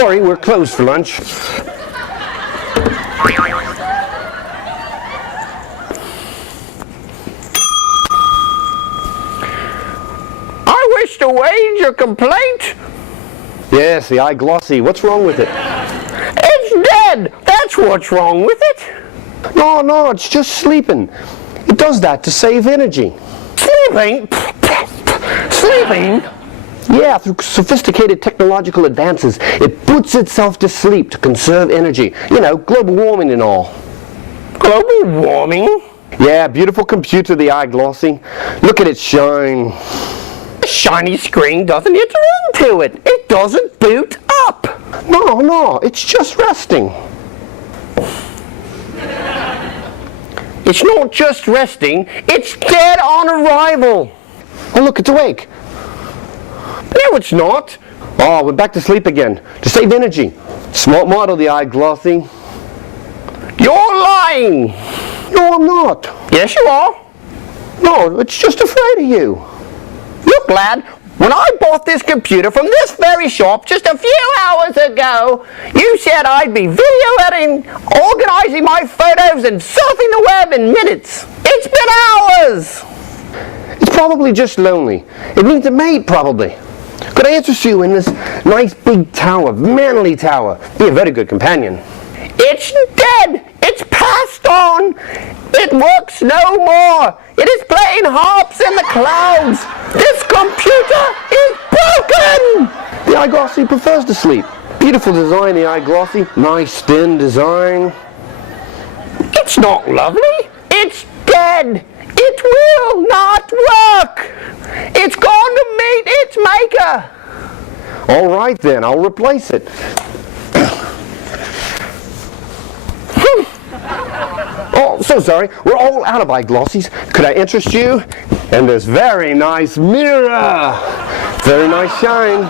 Sorry, we're closed for lunch. I wish to wage a complaint. Yes, the eye glossy. What's wrong with it? It's dead. That's what's wrong with it. No, it's just sleeping. It does that to save energy. Sleeping? Sleeping? Yeah, through sophisticated technological advances, it puts itself to sleep to conserve energy. You know, global warming and all. Global warming? Yeah, beautiful computer, the eye glossy. Look at it shine. The shiny screen doesn't enter into it. It doesn't boot up. No, it's just resting. It's not just resting, it's dead on arrival. Oh, look, it's awake. No, it's not. Oh, we're back to sleep again, to save energy. Smart model, the eye glossy. You're lying. No, I'm not. Yes, you are. No, it's just afraid of you. Look, lad, when I bought this computer from this very shop just a few hours ago, you said I'd be video editing, organizing my photos, and surfing the web in minutes. It's been hours. It's probably just lonely. It needs a mate, probably. Could I interest you in this nice big tower, manly tower? Be a very good companion. It's dead. It's passed on. It works no more. It is playing harps in the clouds. This computer is broken. The eye glossy prefers to sleep. Beautiful design, the eye glossy. Nice thin design. It's not lovely. It's dead. It will not work. It's gone to meet its maker. All right then, I'll replace it. Oh, so sorry. We're all out of eye glossies. Could I interest you in this very nice mirror? Very nice shine.